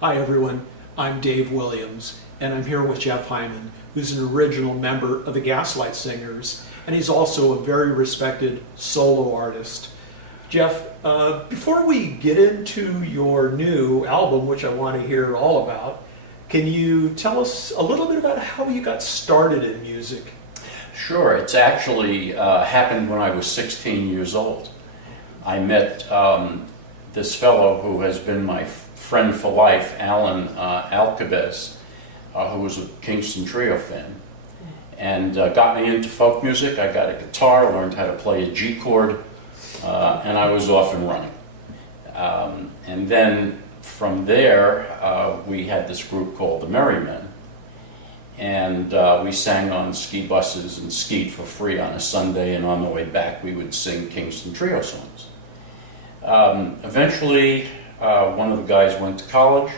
Hi everyone, I'm Dave Williams, and I'm here with Jeff Hyman, who's an original member of the Gaslight Singers, and he's also a very respected solo artist. Jeff, before we get into your new album, which I want to hear all about, can you tell us a little bit about how you got started in music? Sure. It's actually happened when I was 16 years old. I met this fellow who has been my friend for life, Alan Alcabez, who was a Kingston Trio fan, and got me into folk music. I got a guitar, learned how to play a G chord, and I was off and running. And then from there, we had this group called the Merry Men, and we sang on ski buses and skied for free on a Sunday, and on the way back we would sing Kingston Trio songs. Eventually, one of the guys went to college,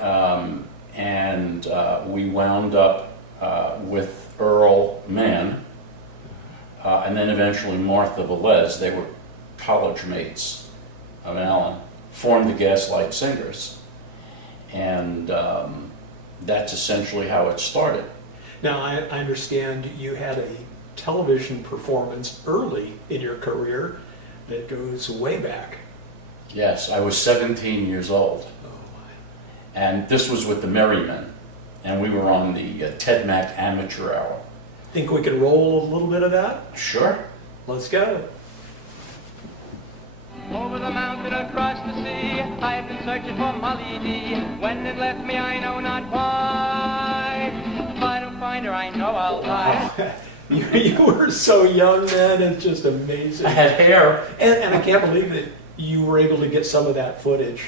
and we wound up with Earl Mann, and then eventually Martha Velez. They were college mates of Alan, formed the Gaslight Singers, and that's essentially how it started. Now, I understand you had a television performance early in your career that goes way back. Yes, I was 17 years old. Oh my. And this was with the Merry Men, and we were on the Ted Mack Amateur Hour. Think we could roll a little bit of that? Sure. Let's go. Over the mountain, across the sea, I have been searching for Molly D. When it left me, I know not why. If I don't find her, I know I'll die. You were so young then, it's just amazing. I had hair. And I can't believe that you were able to get some of that footage.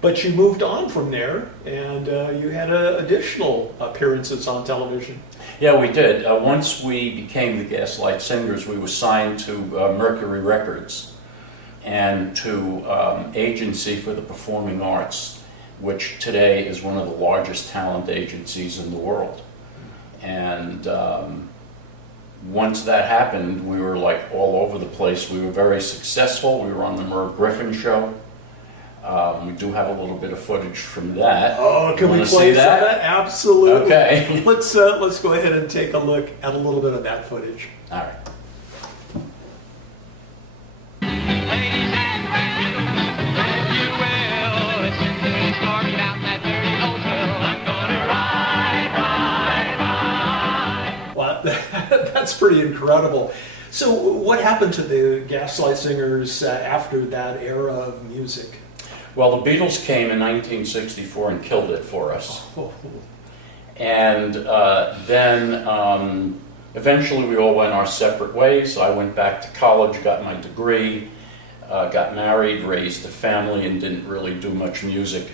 But you moved on from there, and you had additional appearances on television. Yeah, we did. Once we became the Gaslight Singers, we were signed to Mercury Records and to Agency for the Performing Arts, which today is one of the largest talent agencies in the world. And once that happened, we were like all over the place. We were very successful. We were on the Merv Griffin show. We do have a little bit of footage from that. Oh, can we play some of that? Absolutely. Okay. Let's go ahead and take a look at a little bit of that footage. All right. Ladies and gentlemen, if you will, listen to the story about that dirty old hill. I'm gonna ride, ride, ride. Well, that's pretty incredible. So what happened to the Gaslight Singers after that era of music? Well, the Beatles came in 1964 and killed it for us. Oh. And then eventually we all went our separate ways. I went back to college, got my degree, got married, raised a family, and didn't really do much music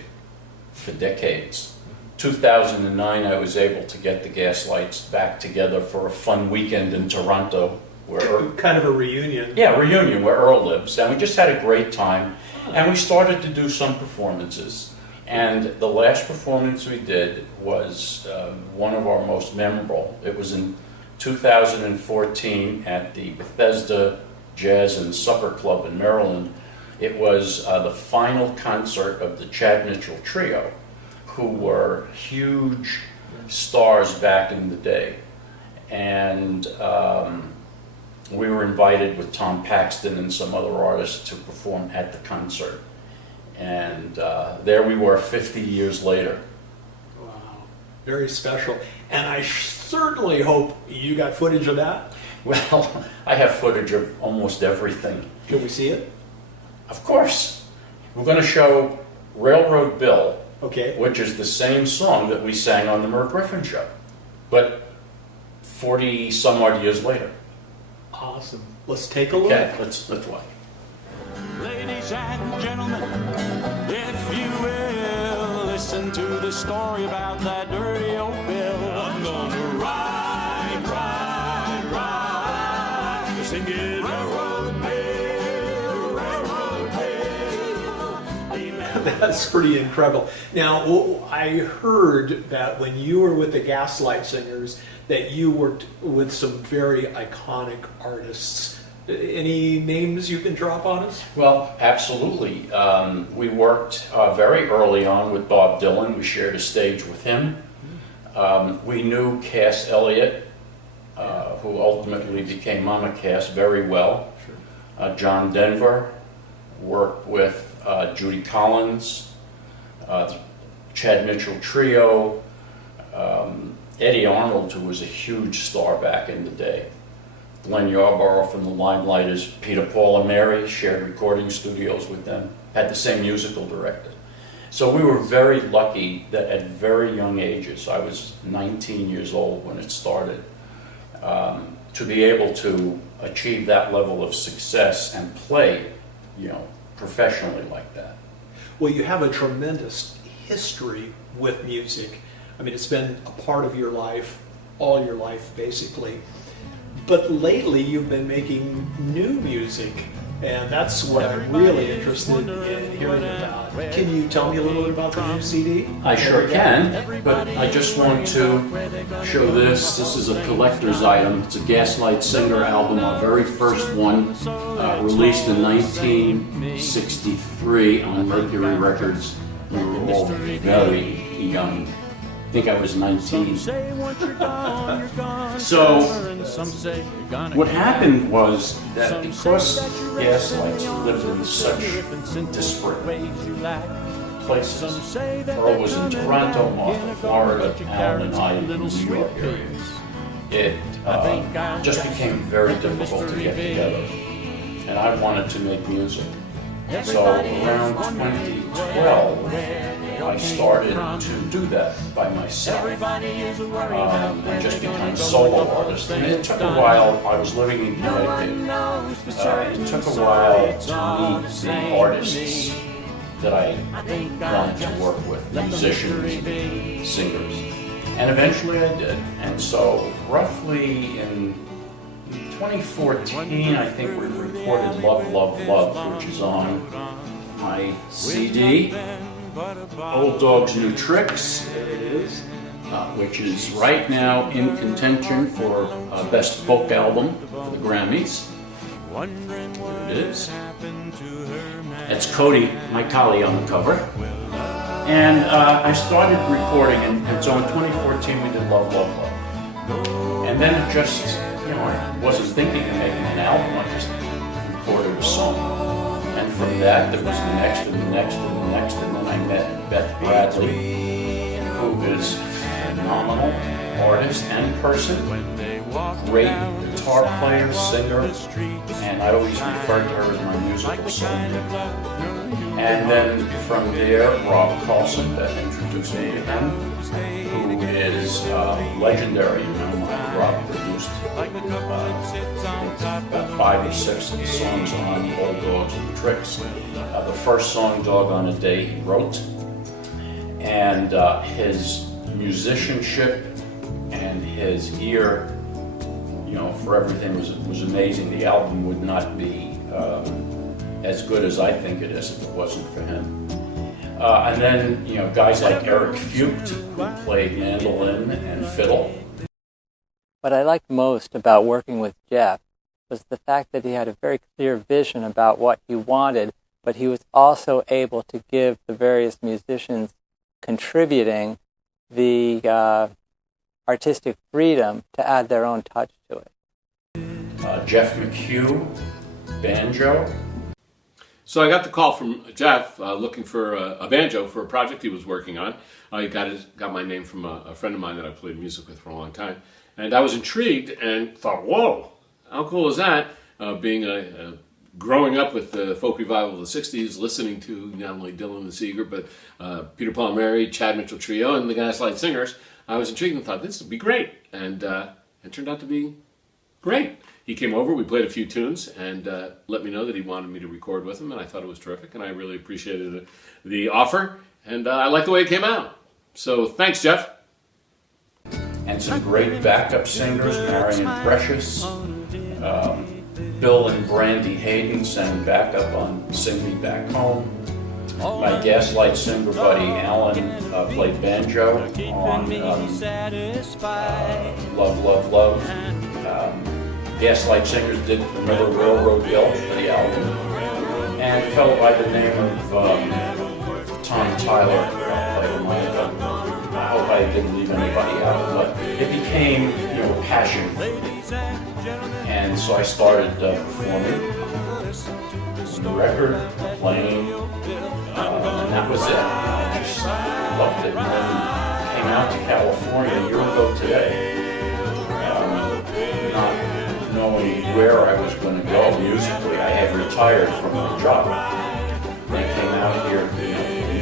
for decades. 2009, I was able to get the Gaslights back together for a fun weekend in Toronto. Kind of a reunion. Yeah, reunion where Earl lives. And we just had a great time. And we started to do some performances. And the last performance we did was one of our most memorable. It was in 2014 at the Bethesda Jazz and Supper Club in Maryland. It was the final concert of the Chad Mitchell Trio, who were huge stars back in the day. And we were invited with Tom Paxton and some other artists to perform at the concert. And there we were 50 years later. Wow, very special. And I certainly hope you got footage of that. Well, I have footage of almost everything. Can we see it? Of course. We're going to show Railroad Bill, Okay. which is the same song that we sang on the Merv Griffin show, but 40 some odd years later. Awesome. Let's take a look. Okay, let's watch. Ladies and gentlemen, if you will, listen to the story about that dirty old bill. I'm gonna ride, ride, ride, sing it, railroad bill, railroad bill. That's pretty incredible. Now, I heard that when you were with the Gaslight Singers, that you worked with some very iconic artists. Any names you can drop on us? Well, absolutely. We worked very early on with Bob Dylan. We shared a stage with him. We knew Cass Elliot, who ultimately became Mama Cass, very well. John Denver, worked with Judy Collins, Chad Mitchell Trio, Eddie Arnold, who was a huge star back in the day. Glenn Yarborough from the Limelighters, Peter, Paul, and Mary shared recording studios with them, had the same musical director. So we were very lucky that at very young ages, I was 19 years old when it started, to be able to achieve that level of success and play, professionally like that. Well, you have a tremendous history with music. I mean, it's been a part of your life, all your life, basically. But lately, you've been making new music, and that's what I'm really interested in hearing about. Can you tell me a little bit about the new CD? I sure can, but I just want to show this. This is a collector's item. It's a Gaslight Singer album, our very first one, released in 1963 on Mercury Records. We were all very young. I think I was 19. So, what happened was that because Gaslights lived in such disparate places, Earl was in Toronto, Martha, Florida, Alan and I in the New York area, it just became very difficult to get together. And I wanted to make music. So around 2012, I started to do that by myself and just become a solo artist. And it took a while. I was living in Connecticut. It took a while to meet the artists that I wanted to work with, musicians, singers. And eventually I did. And so roughly in 2014, I think we recorded Love, Love, Love, which is on my CD. Old Dog's New Tricks, which is right now in contention for Best Folk Album for the Grammys. Here it is. It's Cody, my collie, on the cover. And I started recording, and so in 2014 we did Love, Love, Love. And then it just, I wasn't thinking of making an album, I just recorded a song. And from that, there was the next and the next and the next, and then I met Beth Bradley, who is a phenomenal artist and person, great guitar player, singer, and I always refer to her as my musical soulmate. And then from there, Rob Carlson, that introduced me to him, who is legendary. Rob produced about 5 or 6 of the songs on Old Dogs and Tricks. The first song, Dog on a Day, he wrote. And his musicianship and his ear, for everything was amazing. The album would not be as good as I think it is if it wasn't for him. And then, guys like Eric Fucht, who played mandolin and fiddle. What I liked most about working with Jeff was the fact that he had a very clear vision about what he wanted, but he was also able to give the various musicians contributing the artistic freedom to add their own touch to it. Jeff McHugh, banjo. So I got the call from Jeff looking for a banjo for a project he was working on. He got my name from a friend of mine that I played music with for a long time. And I was intrigued and thought, whoa, how cool is that? Growing up with the folk revival of the 60s, listening to not only Dylan and Seeger, but Peter, Paul, and Mary, Chad Mitchell Trio, and the Gaslight Singers, I was intrigued and thought, this would be great. And it turned out to be great. He came over, we played a few tunes, and let me know that he wanted me to record with him, and I thought it was terrific, and I really appreciated the offer, and I liked the way it came out. So thanks, Jeff. And some great backup singers, Marion Precious, Bill and Brandy Hayden sang backup on Sing Me Back Home. My Gaslight singer buddy Alan played banjo on Love, Love, Love. Gaslight Singers did another Railroad Bill for the album, and a fellow by the name of Tom Tyler played on my album. I hope I didn't leave anybody out, but it became, a passion for me. And so I started performing on the record, playing, and that was it. I just loved it. And then came out to California a year ago today, not knowing where I was going to go musically. I had retired from my job. I came out here for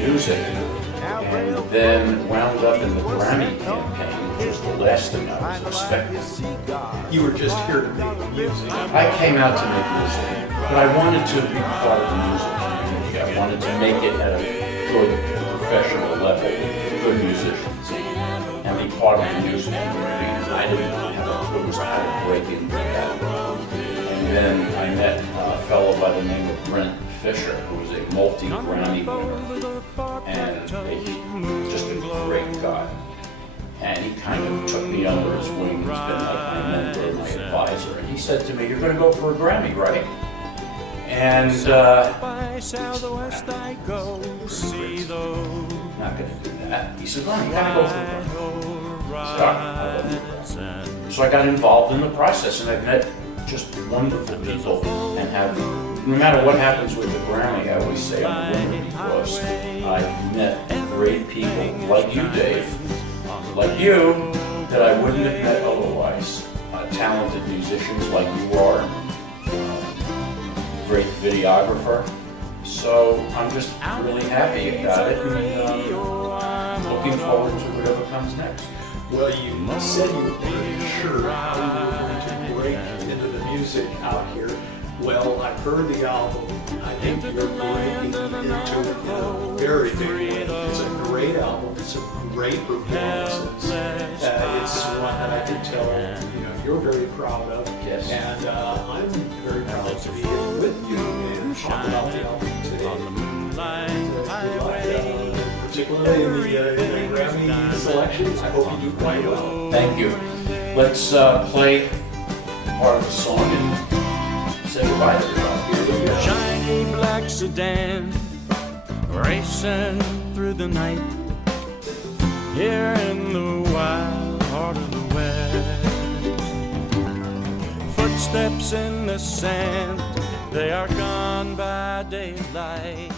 music, and then wound up in the Grammy campaign, which was the last thing I was expecting. You were just here to make music. I came out to make music, but I wanted to be part of the music community. I wanted to make it at a good professional level, good musicians, and be part of the music community. I didn't have a clue how to break into that. And then I met a fellow by the name of Brent Fisher, who was a multi-Grammy winner, and just a great guy. And he kind of took me under his wing. He's been like my mentor, my advisor. And he said to me, "You're going to go for a Grammy, right?" And not going to do that. He said, "No, you got to go for a Grammy." So I got involved in the process, and I've met just wonderful people, and have, no matter what happens with the Grammy, I always say I'm a winner because I've met great people like you, Dave, like you, that I wouldn't have met otherwise. Talented musicians like you are, great videographer. So I'm just really happy about it, and looking forward to whatever comes next. Well, you said you weren't sure how you were going to break into the music out here. Well, I've heard the album. I think you're breaking into it in a very big way. It's a great album. It's a great performances. It's one that I can tell you're very proud of. Yes. And I'm very proud to be here with you and talk about the album today. Particularly in the Grammy selections, I hope you do quite well. Thank you. Let's play part of the song and say goodbye to everybody. Here we go. Shiny black sedan racing through the night here in the wild heart of the West. Footsteps in the sand, they are gone by daylight.